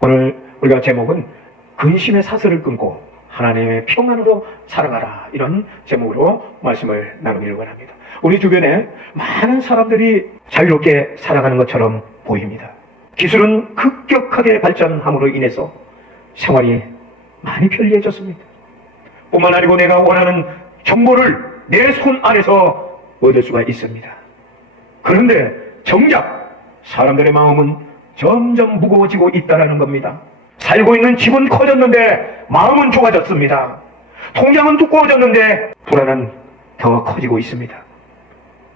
오늘 우리가 제목은 근심의 사슬을 끊고 하나님의 평안으로 살아가라, 이런 제목으로 말씀을 나누기를 원합니다. 우리 주변에 많은 사람들이 자유롭게 살아가는 것처럼 보입니다. 기술은 급격하게 발전함으로 인해서 생활이 많이 편리해졌습니다. 뿐만 아니고 내가 원하는 정보를 내 손 안에서 얻을 수가 있습니다. 그런데 정작 사람들의 마음은 점점 무거워지고 있다는 겁니다. 살고 있는 집은 커졌는데 마음은 좁아졌습니다. 통장은 두꺼워졌는데 불안은 더 커지고 있습니다.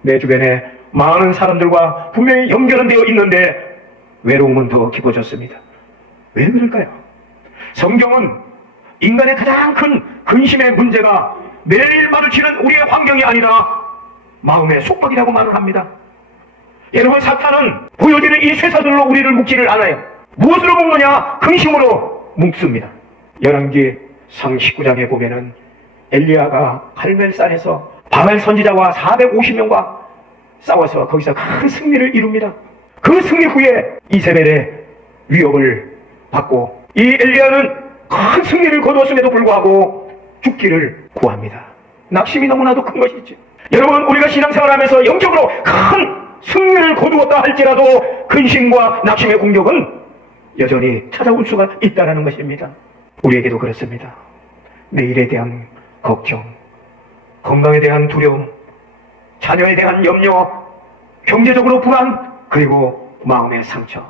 내 주변에 많은 사람들과 분명히 연결은 되어 있는데 외로움은 더 깊어졌습니다. 왜 그럴까요? 성경은 인간의 가장 큰 근심의 문제가 매일 마주치는 우리의 환경이 아니라 마음의 속박이라고 말을 합니다. 여러분, 사탄은 보여지는 이 쇠사슬로 우리를 묶지를 않아요. 무엇으로 묶느냐? 근심으로 묶습니다. 열왕기 상 19장에 보면은 엘리야가 갈멜산에서 바알 선지자와 450명과 싸워서 거기서 큰 승리를 이룹니다. 그 승리 후에 이세벨의 위협을 받고 이 엘리야는 큰 승리를 거두었음에도 불구하고 죽기를 구합니다. 낙심이 너무나도 큰 것이죠. 여러분, 우리가 신앙생활하면서 영적으로 큰 승리를 거두었다 할지라도 근심과 낙심의 공격은 여전히 찾아올 수가 있다는 것입니다. 우리에게도 그렇습니다. 내일에 대한 걱정, 건강에 대한 두려움, 자녀에 대한 염려, 경제적으로 불안, 그리고 마음의 상처,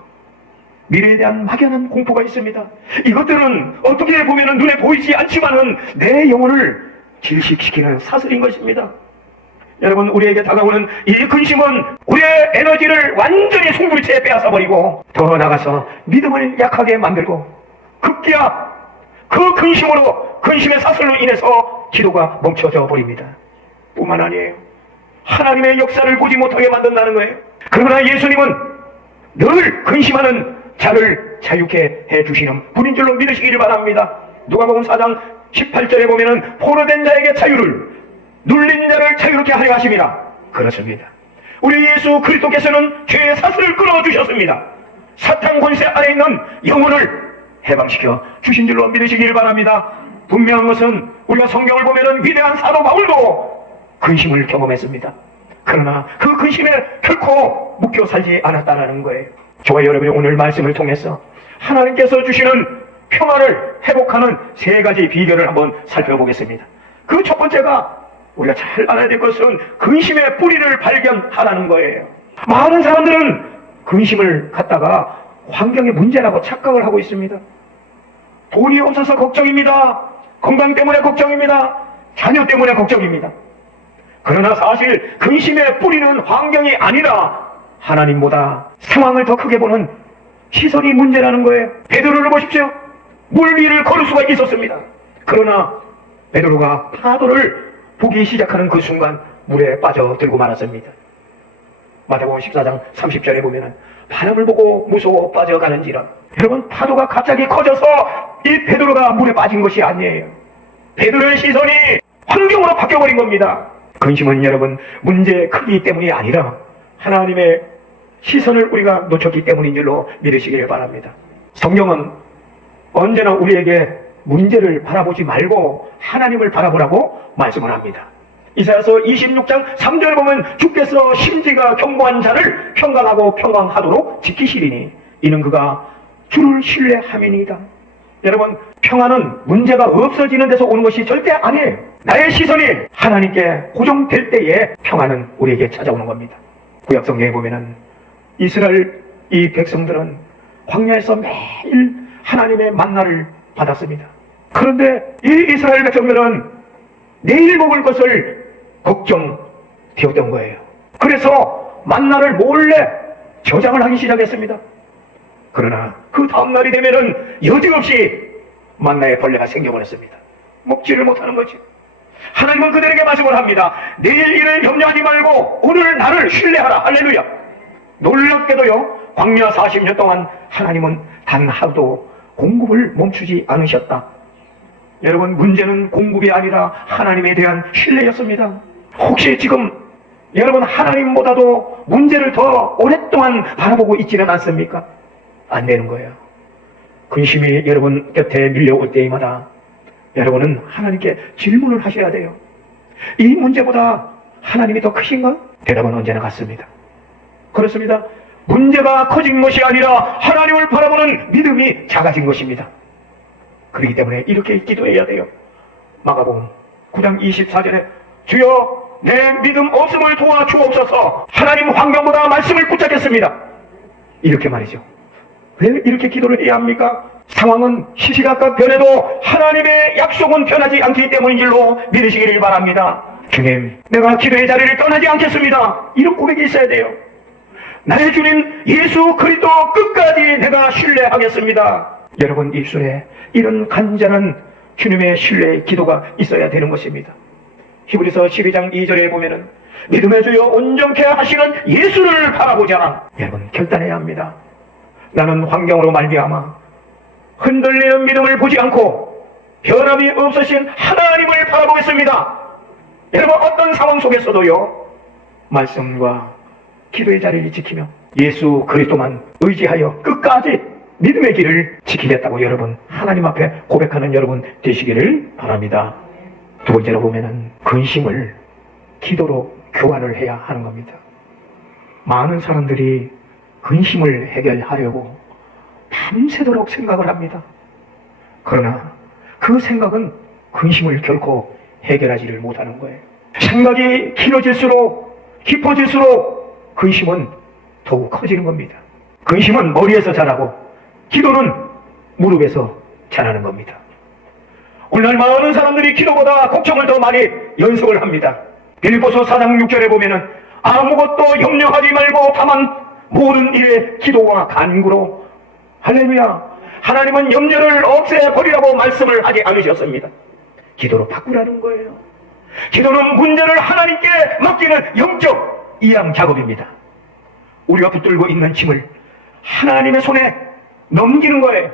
미래에 대한 막연한 공포가 있습니다. 이것들은 어떻게 보면 눈에 보이지 않지만은 내 영혼을 질식시키는 사슬인 것입니다. 여러분, 우리에게 다가오는 이 근심은 우리의 에너지를 완전히 송두리째 빼앗아버리고 더 나아가서 믿음을 약하게 만들고 급기야 그 근심으로, 근심의 사슬로 인해서 기도가 멈춰져 버립니다. 뿐만 아니에요. 하나님의 역사를 보지 못하게 만든다는 거예요. 그러나 예수님은 늘 근심하는 자를 자유케 해주시는 분인 줄로 믿으시기를 바랍니다. 누가복음 4장 18절에 보면은 포로된 자에게 자유를, 눌린 자를 자유롭게 하려 하심이라. 그렇습니다. 우리 예수 그리스도께서는 죄의 사슬을 끊어주셨습니다. 사탄 권세 안에 있는 영혼을 해방시켜 주신 줄로 믿으시기를 바랍니다. 분명한 것은 우리가 성경을 보면은 위대한 사도 바울도 근심을 경험했습니다. 그러나 그 근심에 결코 묶여 살지 않았다는 거예요. 저와 여러분이 오늘 말씀을 통해서 하나님께서 주시는 평안을 회복하는 세 가지 비결을 한번 살펴보겠습니다. 그 첫 번째가 우리가 잘 알아야 될 것은 근심의 뿌리를 발견하라는 거예요. 많은 사람들은 근심을 갖다가 환경의 문제라고 착각을 하고 있습니다. 돈이 없어서 걱정입니다. 건강 때문에 걱정입니다. 자녀 때문에 걱정입니다. 그러나 사실 근심의 뿌리는 환경이 아니라 하나님보다 상황을 더 크게 보는 시선이 문제라는 거예요. 베드로를 보십시오. 물 위를 걸을 수가 있었습니다. 그러나 베드로가 파도를 보기 시작하는 그 순간 물에 빠져들고 말았습니다. 마태복음 14장 30절에 보면은 바람을 보고 무서워 빠져가는지라. 여러분, 파도가 갑자기 커져서 이 베드로가 물에 빠진 것이 아니에요. 베드로의 시선이 환경으로 바뀌어버린 겁니다. 근심은 여러분, 문제의 크기 때문이 아니라 하나님의 시선을 우리가 놓쳤기 때문인 줄로 믿으시길 바랍니다. 성경은 언제나 우리에게 문제를 바라보지 말고 하나님을 바라보라고 말씀을 합니다. 이사야서 26장 3절에 보면 주께서 심지가 견고한 자를 평강하고 평강하도록 지키시리니 이는 그가 주를 신뢰함이니이다. 여러분, 평안은 문제가 없어지는 데서 오는 것이 절대 아니에요. 나의 시선이 하나님께 고정될 때에 평안은 우리에게 찾아오는 겁니다. 구약 성경에 보면은 이스라엘 이 백성들은 광야에서 매일 하나님의 만나를 받았습니다. 그런데 이 이스라엘 백성들은 내일 먹을 것을 걱정되었던 거예요. 그래서 만나를 몰래 저장을 하기 시작했습니다. 그러나 그 다음날이 되면은 여지없이 만나에 벌레가 생겨버렸습니다. 먹지를 못하는 거지. 하나님은 그들에게 말씀을 합니다. 내일 일을 염려하지 말고 오늘 나를 신뢰하라. 할렐루야. 놀랍게도요, 광야 40년 동안 하나님은 단 하루도 공급을 멈추지 않으셨다. 여러분, 문제는 공급이 아니라 하나님에 대한 신뢰였습니다. 혹시 지금 여러분 하나님보다도 문제를 더 오랫동안 바라보고 있지는 않습니까? 안 되는 거예요. 근심이 여러분 곁에 밀려올 때마다 여러분은 하나님께 질문을 하셔야 돼요. 이 문제보다 하나님이 더 크신가? 대답은 언제나 같습니다. 그렇습니다. 문제가 커진 것이 아니라 하나님을 바라보는 믿음이 작아진 것입니다. 그렇기 때문에 이렇게 기도해야 돼요. 마가복음 9장 24절에 주여 내 믿음 없음을 도와주옵소서. 하나님 환경보다 말씀을 붙잡겠습니다. 이렇게 말이죠. 왜 이렇게 기도를 해야 합니까? 상황은 시시각각 변해도 하나님의 약속은 변하지 않기 때문인 줄로 믿으시기를 바랍니다. 주님, 내가 기도의 자리를 떠나지 않겠습니다. 이런 고백이 있어야 돼요. 나의 주님 예수 그리스도 끝까지 내가 신뢰하겠습니다. 여러분 입술에 이런 간절한 주님의 신뢰의 기도가 있어야 되는 것입니다. 히브리서 12장 2절에 보면은 믿음의 주여 온전케 하시는 예수를 바라보자. 여러분 결단해야 합니다. 나는 환경으로 말미암아 흔들리는 믿음을 보지 않고 변함이 없으신 하나님을 바라보겠습니다. 여러분 어떤 상황 속에서도요 말씀과 기도의 자리를 지키며 예수 그리스도만 의지하여 끝까지 믿음의 길을 지키겠다고 여러분 하나님 앞에 고백하는 여러분 되시기를 바랍니다. 두 번째로 보면은 근심을 기도로 교환을 해야 하는 겁니다. 많은 사람들이 근심을 해결하려고 밤새도록 생각을 합니다. 그러나 그 생각은 근심을 결코 해결하지를 못하는 거예요. 생각이 길어질수록 깊어질수록 근심은 더욱 커지는 겁니다. 근심은 머리에서 자라고 기도는 무릎에서 자라는 겁니다. 오늘날 많은 사람들이 기도보다 걱정을 더 많이 연습을 합니다. 빌립보서 4장 6절에 보면은 아무것도 염려하지 말고 다만 모든 일에 기도와 간구로 할렐루야 하나님은 염려를 없애버리라고 말씀을 하지 않으셨습니다. 기도로 바꾸라는 거예요. 기도는 문제를 하나님께 맡기는 영적 이양 작업입니다. 우리가 붙들고 있는 짐을 하나님의 손에 넘기는 거예요.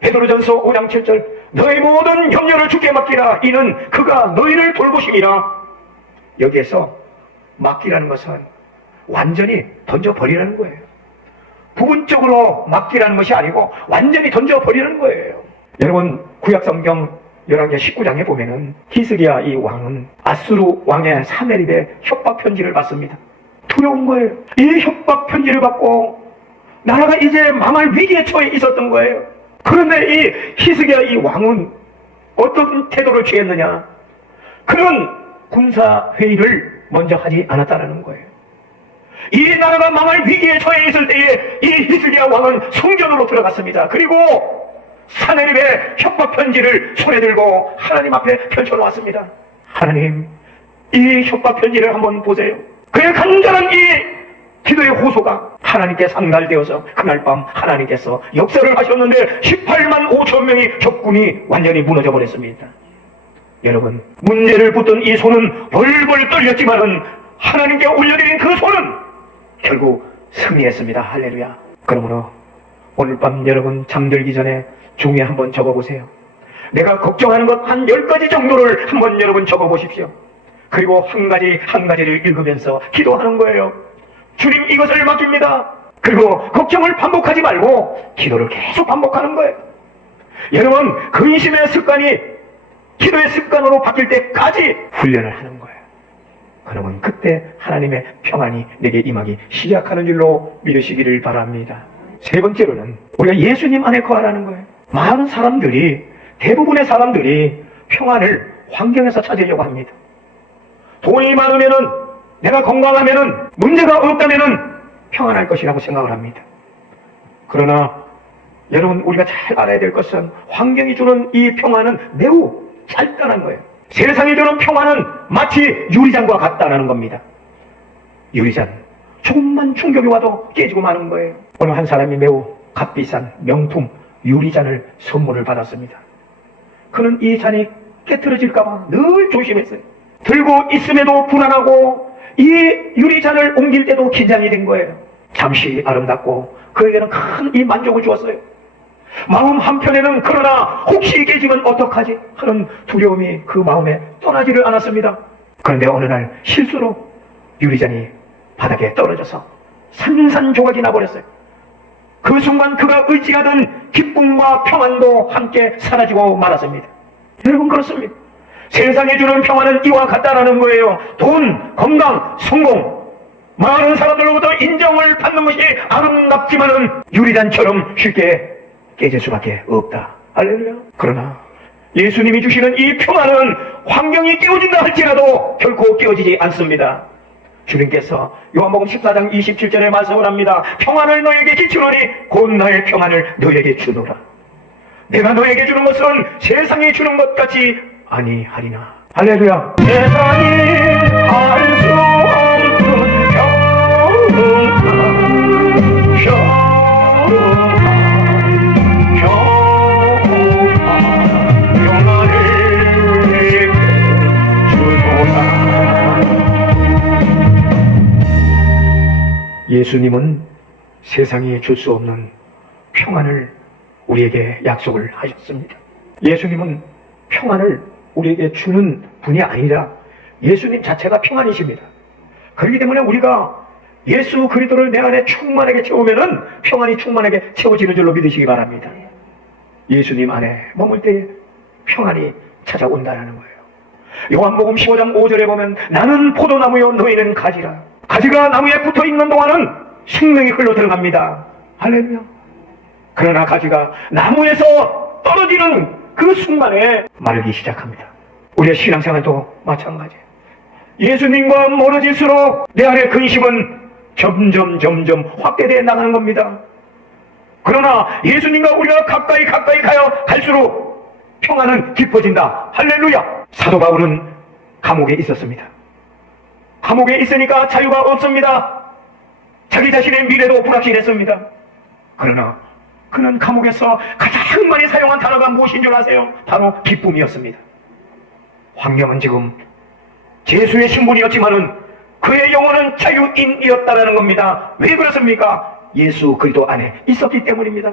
베드로전서 5장 7절 너희 모든 염려를 주께 맡기라 이는 그가 너희를 돌보심이라. 여기에서 맡기라는 것은 완전히 던져버리라는 거예요. 부분적으로 맡기라는 것이 아니고 완전히 던져버리는 거예요. 여러분 구약성경 11개 19장에 보면은 히스기야 이 왕은 아수르 왕의 사네립의 협박 편지를 받습니다. 두려운 거예요. 이 협박 편지를 받고 나라가 이제 망할 위기에 처해 있었던 거예요. 그런데 이 히스기야 이 왕은 어떤 태도를 취했느냐? 그는 군사회의를 먼저 하지 않았다는 거예요. 이 나라가 망할 위기에 처해 있을 때에 이 히스기야 왕은 성전으로 들어갔습니다. 그리고 사네립의 협박 편지를 손에 들고 하나님 앞에 펼쳐놓았습니다. 하나님, 이 협박 편지를 한번 보세요. 그의 간절한 이 기도의 호소가 하나님께 상달되어서 그날 밤 하나님께서 역사를 하셨는데 18만 5천 명의 적군이 완전히 무너져 버렸습니다. 여러분, 문제를 붙든 이 손은 벌벌 떨렸지만은 하나님께 올려드린 그 손은 결국 승리했습니다. 할렐루야. 그러므로 오늘 밤 여러분 잠들기 전에 종이에 한번 적어보세요. 내가 걱정하는 것 한 10가지 정도를 한번 여러분 적어보십시오. 그리고 한 가지를 읽으면서 기도하는 거예요. 주님 이것을 맡깁니다. 그리고 걱정을 반복하지 말고 기도를 계속 반복하는 거예요. 여러분 근심의 습관이 기도의 습관으로 바뀔 때까지 훈련을 하는 거예요. 그러면 그때 하나님의 평안이 내게 임하기 시작하는 줄로 믿으시기를 바랍니다. 세 번째로는 우리가 예수님 안에 거하라는 거예요. 많은 사람들이 대부분의 사람들이 평안을 환경에서 찾으려고 합니다. 돈이 많으면은 내가 건강하면은 문제가 없다면은 평안할 것이라고 생각을 합니다. 그러나 여러분 우리가 잘 알아야 될 것은 환경이 주는 이 평안은 매우 짧다는 거예요. 세상이 주는 평안은 마치 유리잔과 같다는 겁니다. 유리잔 조금만 충격이 와도 깨지고 마는 거예요. 어느 한 사람이 매우 값비싼 명품 유리잔을 선물을 받았습니다. 그는 이 잔이 깨트려질까봐 늘 조심했어요. 들고 있음에도 불안하고 이 유리잔을 옮길 때도 긴장이 된 거예요. 잠시 아름답고 그에게는 큰 이 만족을 주었어요. 마음 한편에는 그러나 혹시 깨지면 어떡하지 하는 두려움이 그 마음에 떠나지를 않았습니다. 그런데 어느 날 실수로 유리잔이 바닥에 떨어져서 산산조각이 나버렸어요. 그 순간 그가 의지하던 기쁨과 평안도 함께 사라지고 말았습니다. 여러분, 그렇습니다. 세상에 주는 평안은 이와 같다라는 거예요. 돈, 건강, 성공, 많은 사람들로부터 인정을 받는 것이 아름답지만은 유리단처럼 쉽게 깨질 수밖에 없다. 할렐루야. 그러나 예수님이 주시는 이 평안은 환경이 깨어진다 할지라도 결코 깨어지지 않습니다. 주님께서 요한복음 14장 27절에 말씀을 합니다. 평안을 너에게 끼치노니 곧 나의 평안을 너에게 주노라. 내가 너에게 주는 것은 세상이 주는 것 같이 아니하리나. 할렐루야. 세상이 알 수 없는 평안을 내게 주노라. 예수님은 세상이 줄 수 없는 평안을 우리에게 약속을 하셨습니다. 예수님은 평안을 우리에게 주는 분이 아니라 예수님 자체가 평안이십니다. 그렇기 때문에 우리가 예수 그리스도를 내 안에 충만하게 채우면은 평안이 충만하게 채워지는 줄로 믿으시기 바랍니다. 예수님 안에 머물 때에 평안이 찾아온다는 거예요. 요한복음 15장 5절에 보면 나는 포도나무요 너희는 가지라. 가지가 나무에 붙어있는 동안은 생명이 흘러 들어갑니다. 할렐루야. 그러나 가지가 나무에서 떨어지는 그 순간에 마르기 시작합니다. 우리의 신앙생활도 마찬가지예요. 예수님과 멀어질수록 내 안의 근심은 점점 확대되어 나가는 겁니다. 그러나 예수님과 우리가 가까이 가요 갈수록 평안은 깊어진다. 할렐루야. 사도 바울은 감옥에 있었습니다. 감옥에 있으니까 자유가 없습니다. 자기 자신의 미래도 불확실했습니다. 그러나 그는 감옥에서 가장 많이 사용한 단어가 무엇인 줄 아세요? 바로 기쁨이었습니다. 환경은 지금 죄수의 신분이었지만은 그의 영혼은 자유인이었다라는 겁니다. 왜 그렇습니까? 예수 그리스도 안에 있었기 때문입니다.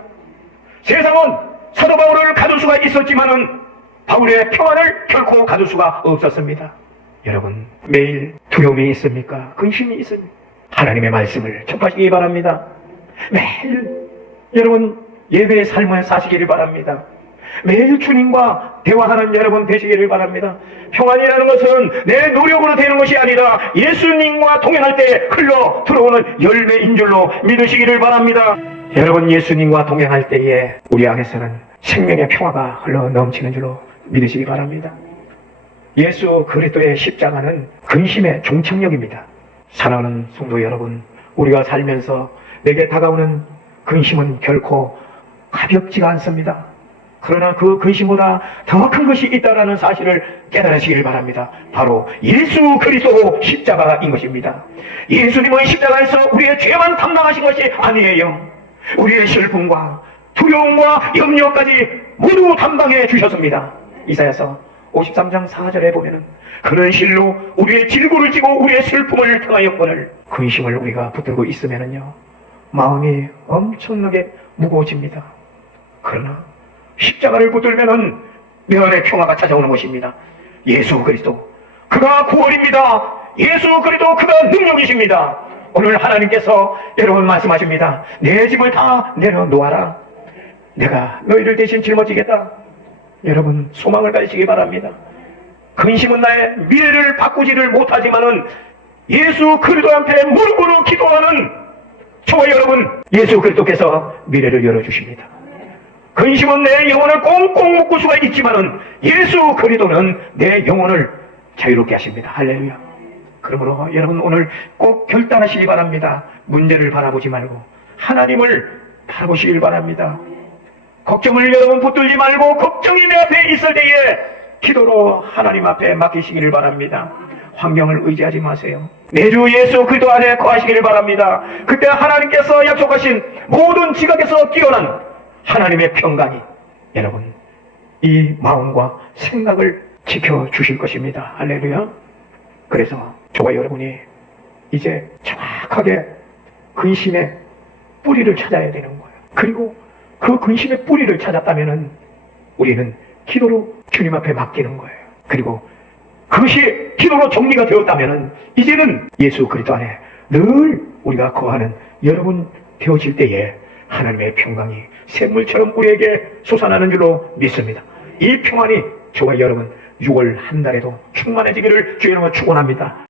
세상은 사도 바울을 가둘 수가 있었지만은 바울의 평안을 결코 가둘 수가 없었습니다. 여러분, 매일 두려움이 있습니까? 근심이 있습니까? 하나님의 말씀을 접하시기 바랍니다. 매일 여러분 예배의 삶을 사시기를 바랍니다. 매일 주님과 대화하는 여러분 되시기를 바랍니다. 평안이라는 것은 내 노력으로 되는 것이 아니라 예수님과 동행할 때 흘러 들어오는 열매인 줄로 믿으시기를 바랍니다. 여러분, 예수님과 동행할 때에 우리 안에서는 생명의 평화가 흘러 넘치는 줄로 믿으시기 바랍니다. 예수 그리스도의 십자가는 근심의 종착역입니다. 사랑하는 성도 여러분, 우리가 살면서 내게 다가오는 근심은 결코 가볍지가 않습니다. 그러나 그 근심보다 더 큰 것이 있다는 사실을 깨달으시길 바랍니다. 바로 예수 그리스도 십자가인 것입니다. 예수님은 십자가에서 우리의 죄만 담당하신 것이 아니에요. 우리의 슬픔과 두려움과 염려까지 모두 담당해 주셨습니다. 이사야서 53장 4절에 보면은 그는 실로 우리의 질고를 지고 우리의 슬픔을 당하였거늘. 근심을 우리가 붙들고 있으면은요 마음이 엄청나게 무거워집니다. 그러나 십자가를 붙들면은 내 안에 평화가 찾아오는 것입니다. 예수 그리스도 그가 구원입니다. 예수 그리스도 그가 능력이십니다. 오늘 하나님께서 여러분 말씀하십니다. 내 짐을 다 내려놓아라. 내가 너희를 대신 짊어지겠다. 여러분, 소망을 가지시기 바랍니다. 근심은 나의 미래를 바꾸지를 못하지만은 예수 그리스도한테 무릎으로 기도하는 저와 여러분, 예수 그리스도께서 미래를 열어주십니다. 근심은 내 영혼을 꽁꽁 묶을 수가 있지만은 예수 그리스도는 내 영혼을 자유롭게 하십니다. 할렐루야. 그러므로 여러분 오늘 꼭 결단하시기 바랍니다. 문제를 바라보지 말고 하나님을 바라보시길 바랍니다. 걱정을 여러분 붙들지 말고 걱정이 내 앞에 있을 때에 기도로 하나님 앞에 맡기시기를 바랍니다. 환경을 의지하지 마세요. 내 주 예수 그리스도 안에 거하시기를 바랍니다. 그때 하나님께서 약속하신 모든 지각에서 뛰어난 하나님의 평강이 여러분 이 마음과 생각을 지켜주실 것입니다. 할렐루야. 그래서 저와 여러분이 이제 정확하게 근심의 뿌리를 찾아야 되는 거예요. 그리고 그 근심의 뿌리를 찾았다면은 우리는 기도로 주님 앞에 맡기는 거예요. 그리고 그것이 기도로 정리가 되었다면은 이제는 예수 그리스도 안에 늘 우리가 거하는 여러분 되어질 때에 하나님의 평강이 샘물처럼 우리에게 솟아나는 줄로 믿습니다. 이 평안이 저와 여러분 6월 한 달에도 충만해지기를 주의 이름으로 축원합니다.